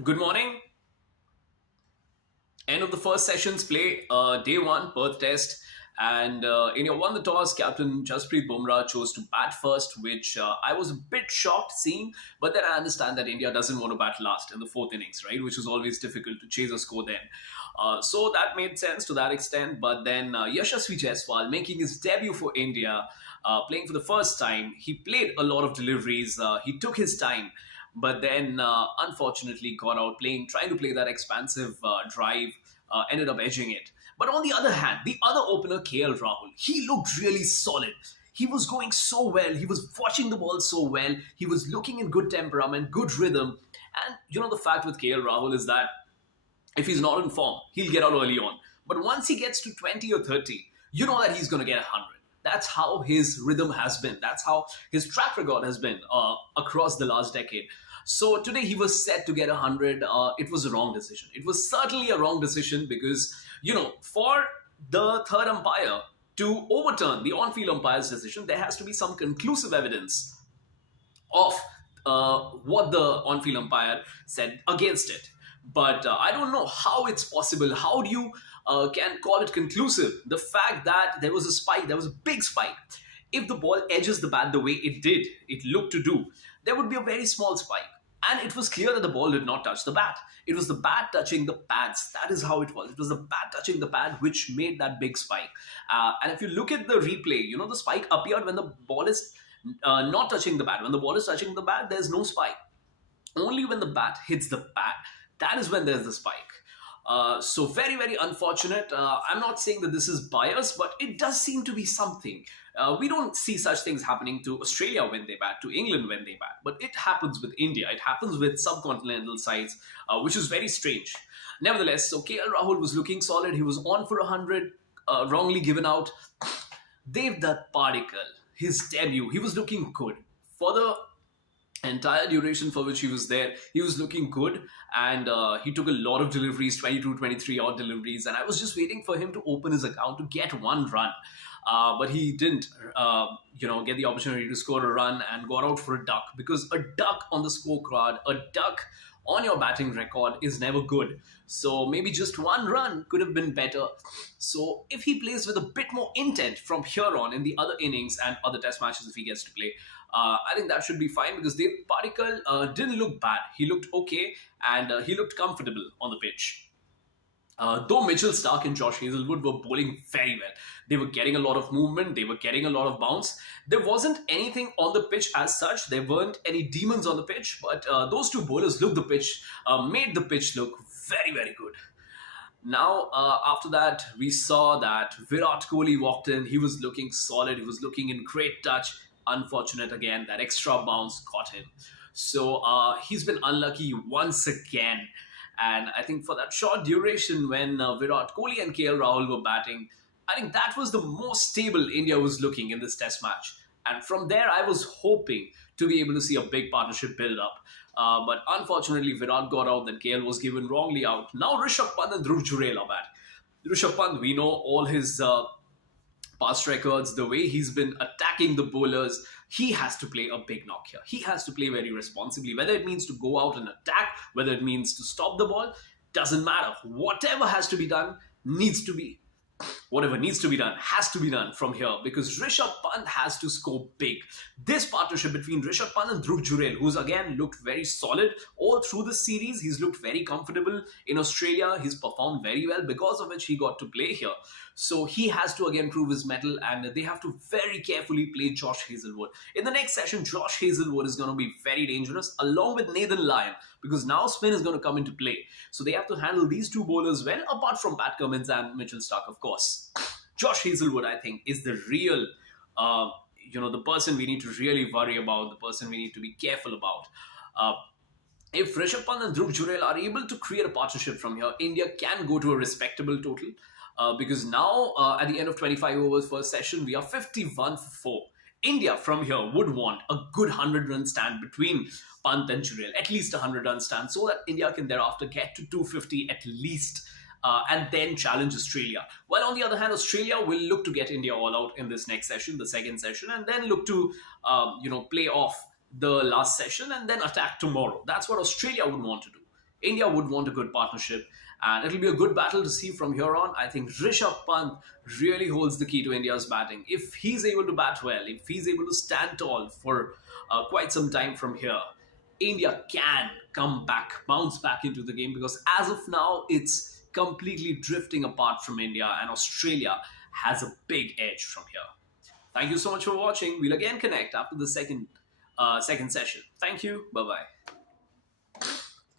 Good morning. End of the first session's play, day one, Perth Test. And India won the toss. Captain Jasprit Bumrah chose to bat first, which I was a bit shocked seeing. But then I understand that India doesn't want to bat last in the fourth innings, right? Which is always difficult to chase a score then. So that made sense to that extent. But then Yashasvi Jaiswal making his debut for India, playing for the first time. He played a lot of deliveries. He took his time, but then unfortunately got out playing, trying to play that expansive drive, ended up edging it. But on the other hand, the other opener, KL Rahul, he looked really solid. He was going so well. He was watching the ball so well. He was looking in good temperament, good rhythm. And the fact with KL Rahul is that if he's not in form, he'll get out early on. But once he gets to 20 or 30, you know that he's going to get 100. That's how his rhythm has been. That's how his track record has been across the last decade. So today he was set to get 100. It was a wrong decision. It was certainly a wrong decision because, for the third umpire to overturn the on field umpire's decision, there has to be some conclusive evidence of what the on-field umpire said against it. But I don't know how it's possible. How do you can call it conclusive? The fact that there was a spike, there was a big spike. If the ball edges the bat the way it did, it looked to do, there would be a very small spike. And it was clear that the ball did not touch the bat. It was the bat touching the pads. That is how it was. It was the bat touching the pad which made that big spike. And if you look at the replay, the spike appeared when the ball is not touching the bat. When the ball is touching the bat, there's no spike. Only when the bat hits the bat, that is when there's the spike. So very, very unfortunate. I'm not saying that this is bias, but it does seem to be something. We don't see such things happening to Australia when they bat, to England when they bat, but it happens with India. It happens with subcontinental sides, which is very strange. Nevertheless, so KL Rahul was looking solid. He was on for 100, wrongly given out. Dev Dutt Particle, his debut, he was looking good. For the entire duration for which he was there, he was looking good, and he took a lot of deliveries, 22, 23 odd deliveries, and I was just waiting for him to open his account to get one run. But he didn't, get the opportunity to score a run and got out for a duck, because a duck on the scorecard, a duck on your batting record is never good. So maybe just one run could have been better. So if he plays with a bit more intent from here on in the other innings and other test matches, if he gets to play, I think that should be fine, because Dev Particle didn't look bad. He looked okay, and he looked comfortable on the pitch. Though Mitchell Stark and Josh Hazelwood were bowling very well, they were getting a lot of movement, they were getting a lot of bounce. There wasn't anything on the pitch as such, there weren't any demons on the pitch, but those two bowlers looked the pitch, made the pitch look very, very good. Now, after that, we saw that Virat Kohli walked in. He was looking solid. He was looking in great touch. Unfortunate again, that extra bounce caught him. So he's been unlucky once again. And I think for that short duration when Virat Kohli and KL Rahul were batting, I think that was the most stable India was looking in this test match. And from there, I was hoping to be able to see a big partnership build up. But unfortunately, Virat got out, then KL was given wrongly out. Now Rishabh Pant and Dhruv Jurel are back. Rishabh Pant, we know all his past records, the way he's been attacking the bowlers, he has to play a big knock here. He has to play very responsibly, whether it means to go out and attack, whether it means to stop the ball, doesn't matter. Whatever has to be done needs to be whatever needs to be done has to be done from here, because Rishabh Pant has to score big. This partnership between Rishabh Pant and Dhruv Jurel, who's again looked very solid all through the series, he's looked very comfortable in Australia, he's performed very well, because of which he got to play here. So he has to again prove his mettle, and they have to very carefully play Josh Hazelwood. In the next session, Josh Hazelwood is going to be very dangerous along with Nathan Lyon, because now spin is going to come into play. So they have to handle these two bowlers well, apart from Pat Cummins and Mitchell Stark, of course. Josh Hazelwood, I think, is the real, the person we need to really worry about, the person we need to be careful about. Uh, if Rishabh Pant and Dhruv Jurel are able to create a partnership from here, India can go to a respectable total. Because now, at the end of 25 overs per session, we are 51 for 4. India from here would want a good 100-run stand between Pant and Jurel, at least a 100-run stand, so that India can thereafter get to 250 at least, and then challenge Australia. While on the other hand, Australia will look to get India all out in this next session, the second session, and then look to play off the last session and then attack tomorrow. That's what Australia would want to do. India would want a good partnership, and it'll be a good battle to see from here on. I think Rishabh Pant really holds the key to India's batting. If he's able to bat well, if he's able to stand tall for quite some time from here, India can come back, bounce back into the game, because as of now, it's completely drifting apart from India, and Australia has a big edge from here. Thank you so much for watching. We'll again connect after the second session. Thank you. Bye bye.